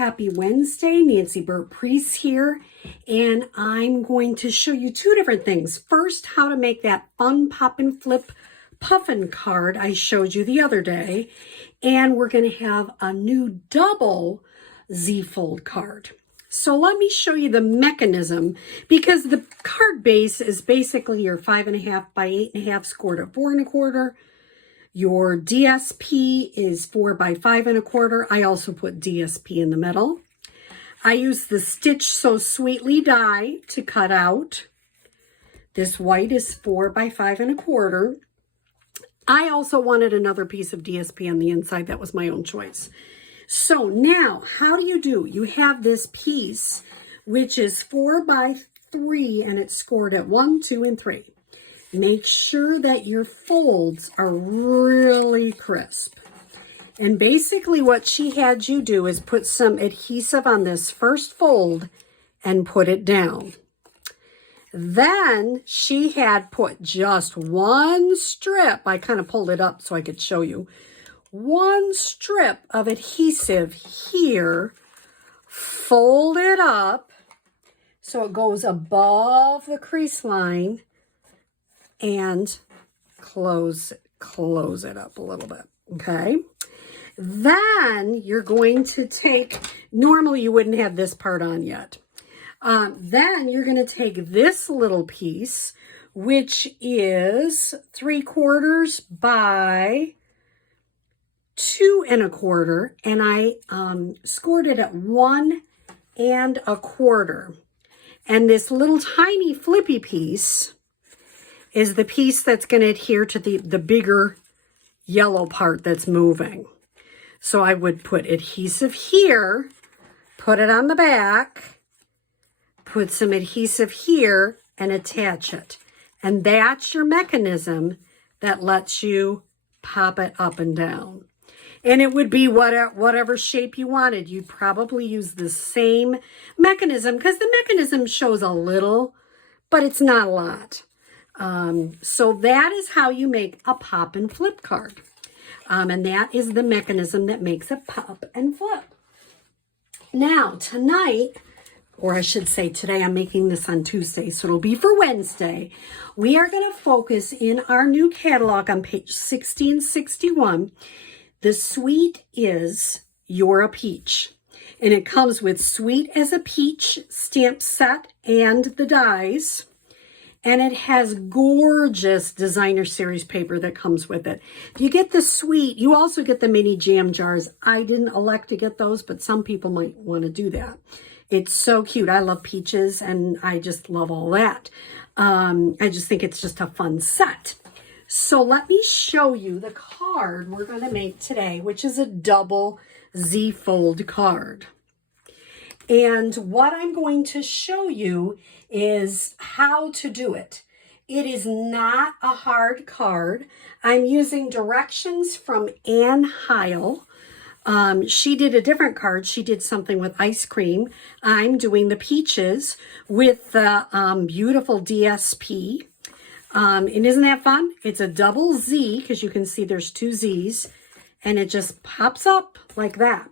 Happy Wednesday, Nancy Burt-Preece here, and I'm going to show you two different things. First, how to make that fun pop and flip puffin card I showed you the other day, and we're going to have a new double Z-fold card. So let me show you the mechanism, because the card base is basically your 5.5 by 8.5 scored at 4 1/4. Your DSP is 4 by 5 1/4. I also put DSP in the middle. I use the Stitch So Sweetly die to cut out. This white is 4 by 5 1/4. I also wanted another piece of DSP on the inside. That was my own choice. So now, how do? You have this piece, which is 4 by 3, and it's scored at 1, 2, and 3. Make sure that your folds are really crisp. And basically what she had you do is put some adhesive on this first fold and put it down. Then she had put just one strip. I kind of pulled it up so I could show you. One strip of adhesive here. Fold it up so it goes above the crease line. And close it up a little bit, okay? Then you're going to take, normally you wouldn't have this part on yet. Then you're going to take this little piece, which is 3/4 by 2 1/4, and I scored it at 1 1/4. And this little tiny flippy piece is the piece that's going to adhere to the bigger yellow part that's moving. So I would put adhesive here, put it on the back, put some adhesive here, and attach it. And that's your mechanism that lets you pop it up and down. And it would be whatever shape you wanted. You'd probably use the same mechanism, because the mechanism shows a little, but it's not a lot. So that is how you make a pop and flip card. And that is the mechanism that makes a pop and flip. Now, tonight, or I should say today, I'm making this on Tuesday, so it'll be for Wednesday. We are going to focus in our new catalog on page 1661. The Sweet is You're a Peach. And it comes with Sweet as a Peach stamp set and the dies. And it has gorgeous designer series paper that comes with it. If you get the Sweet, you also get the mini jam jars. I didn't elect to get those, but some people might want to do that. It's so cute. I love peaches, and I just love all that. I just think it's just a fun set. So let me show you the card we're going to make today, which is a double Z-fold card. And what I'm going to show you is how to do it. It is not a hard card. I'm using directions from Anne Heil. She did a different card. She did something with ice cream. I'm doing the peaches with the beautiful DSP. And isn't that fun? It's a double Z, because you can see there's 2 Z's, and it just pops up like that.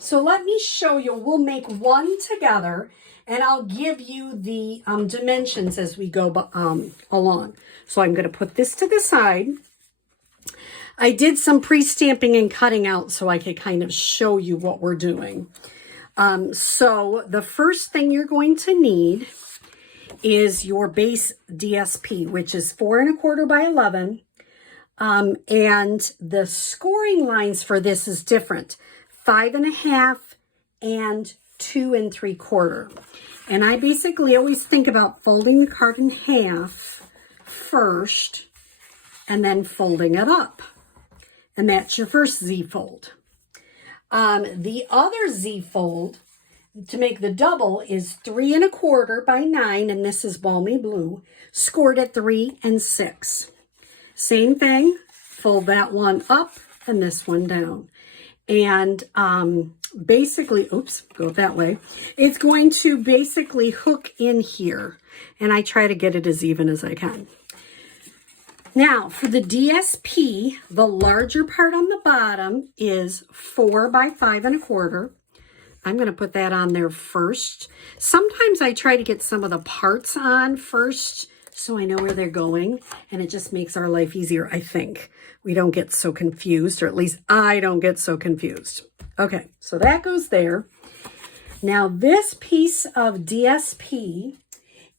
So let me show you. We'll make one together, and I'll give you the dimensions as we go along. So I'm going to put this to the side. I did some pre-stamping and cutting out so I could kind of show you what we're doing. So the first thing you're going to need is your base DSP, which is 4 1/4 by 11. And the scoring lines for this is different. 5.5 and 2 3/4. And I basically always think about folding the card in half first and then folding it up. And that's your first Z-fold. The other Z-fold to make the double is 3 1/4 by 9, and this is balmy blue, scored at 3 and 6. Same thing, fold that one up and this one down. And basically, oops, go that way. It's going to basically hook in here. And I try to get it as even as I can. Now, for the DSP, the larger part on the bottom is 4 by 5 1/4. I'm going to put that on there first. Sometimes I try to get some of the parts on first so I know where they're going, and it just makes our life easier, I think. We don't get so confused, or at least I don't get so confused. Okay, so that goes there. Now this piece of DSP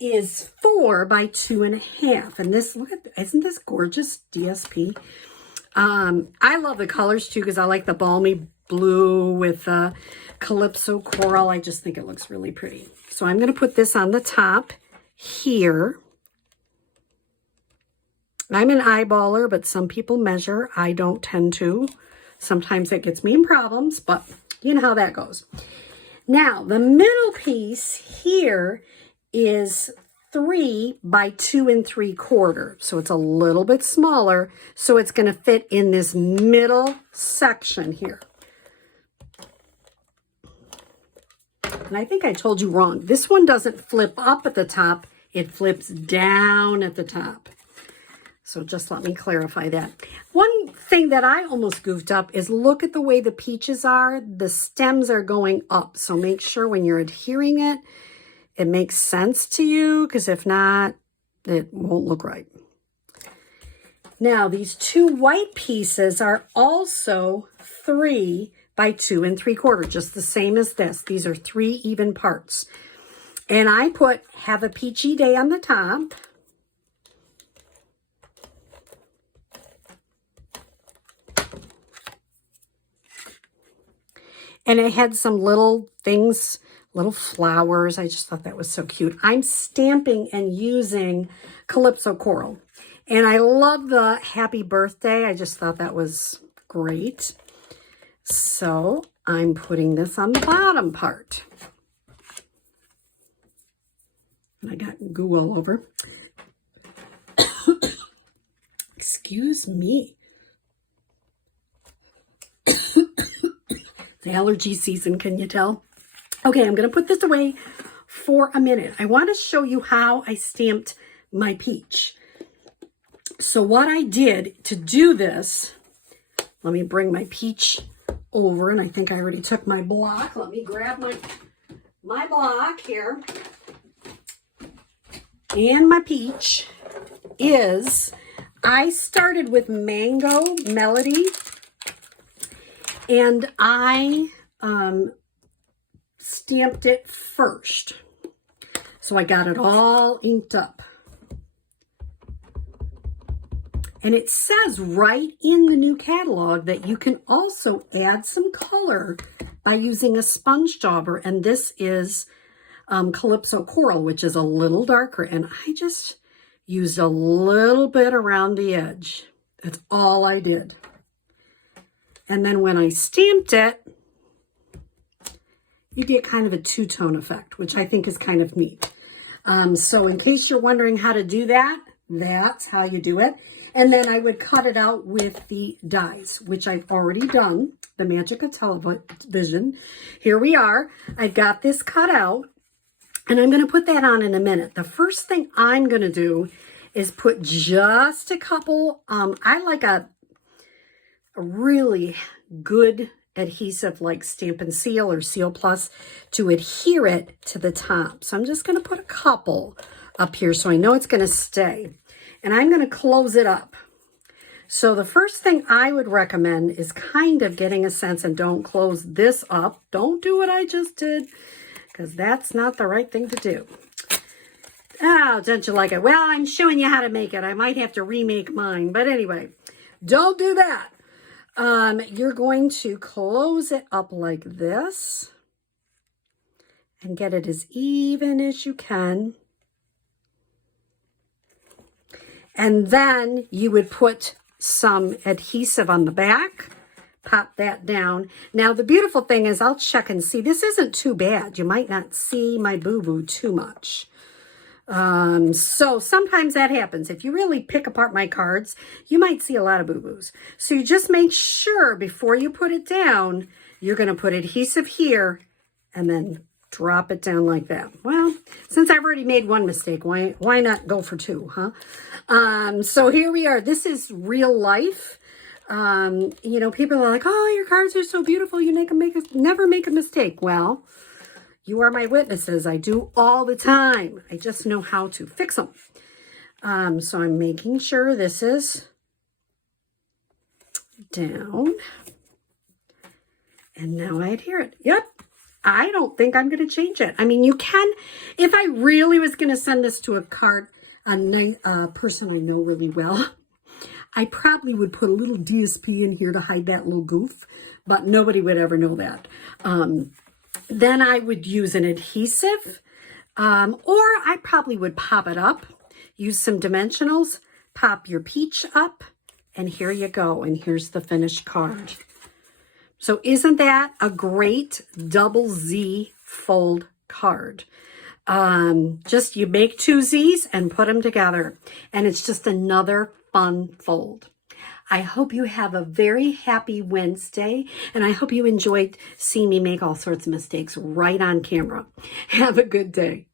is 4 by 2.5, and this, look at, isn't this gorgeous DSP? I love the colors too, because I like the balmy blue with Calypso coral. I just think it looks really pretty. So I'm going to put this on the top here. I'm an eyeballer, but some people measure. I don't tend to. Sometimes it gets me in problems, but you know how that goes. Now, the middle piece here is 3 by 2 3/4. So it's a little bit smaller. So it's going to fit in this middle section here. And I think I told you wrong. This one doesn't flip up at the top. It flips down at the top. So just let me clarify that. One thing that I almost goofed up is look at the way the peaches are. The stems are going up. So make sure when you're adhering it, it makes sense to you, because if not, it won't look right. Now, these 2 white pieces are also 3 by 2 3/4, just the same as this. These are 3 even parts. And I put "Have a Peachy Day" on the top. And it had some little things, little flowers. I just thought that was so cute. I'm stamping and using Calypso coral. And I love the happy birthday. I just thought that was great. So I'm putting this on the bottom part. And I got goo all over. Excuse me. The allergy season, can you tell? Okay, I'm going to put this away for a minute. I want to show you how I stamped my peach. So what I did to do this, let me bring my peach over, and I think I already took my block. Let me grab my block here. And my peach is, I started with Mango Melody, and I stamped it first. So I got it all inked up. And it says right in the new catalog that you can also add some color by using a sponge dauber. And this is Calypso Coral, which is a little darker. And I just used a little bit around the edge. That's all I did. And then when I stamped it, you get kind of a two-tone effect, which I think is kind of neat. So in case you're wondering how to do that, that's how you do it. And then I would cut it out with the dies, which I've already done, the magic of television. Here we are. I've got this cut out, and I'm going to put that on in a minute. The first thing I'm going to do is put just a couple, I like a really good adhesive like Stampin' Seal or Seal Plus to adhere it to the top. So I'm just going to put a couple up here so I know it's going to stay. And I'm going to close it up. So the first thing I would recommend is kind of getting a sense, and don't close this up. Don't do what I just did, because that's not the right thing to do. Oh, don't you like it? Well, I'm showing you how to make it. I might have to remake mine. But anyway, don't do that. You're going to close it up like this and get it as even as you can. And then you would put some adhesive on the back, pop that down. Now, the beautiful thing is I'll check and see. This isn't too bad. You might not see my boo-boo too much. So sometimes that happens. If you really pick apart my cards, you might see a lot of boo-boos. So you just make sure before you put it down, you're going to put adhesive here and then drop it down like that. Well, since I've already made one mistake, why not go for two, huh? So here we are. This is real life. You know, people are like, oh, your cards are so beautiful. You never make a mistake. Well, you are my witnesses. I do all the time. I just know how to fix them. So I'm making sure this is down. And now I adhere it. Yep. I don't think I'm going to change it. I mean, you can, if I really was going to send this to a person I know really well, I probably would put a little DSP in here to hide that little goof, but nobody would ever know that. Then I would use an adhesive, or I probably would pop it up, use some dimensionals, pop your peach up, and here you go. And here's the finished card. So isn't that a great double Z fold card? Just you make 2 Z's and put them together, and it's just another fun fold. I hope you have a very happy Wednesday, and I hope you enjoyed seeing me make all sorts of mistakes right on camera. Have a good day.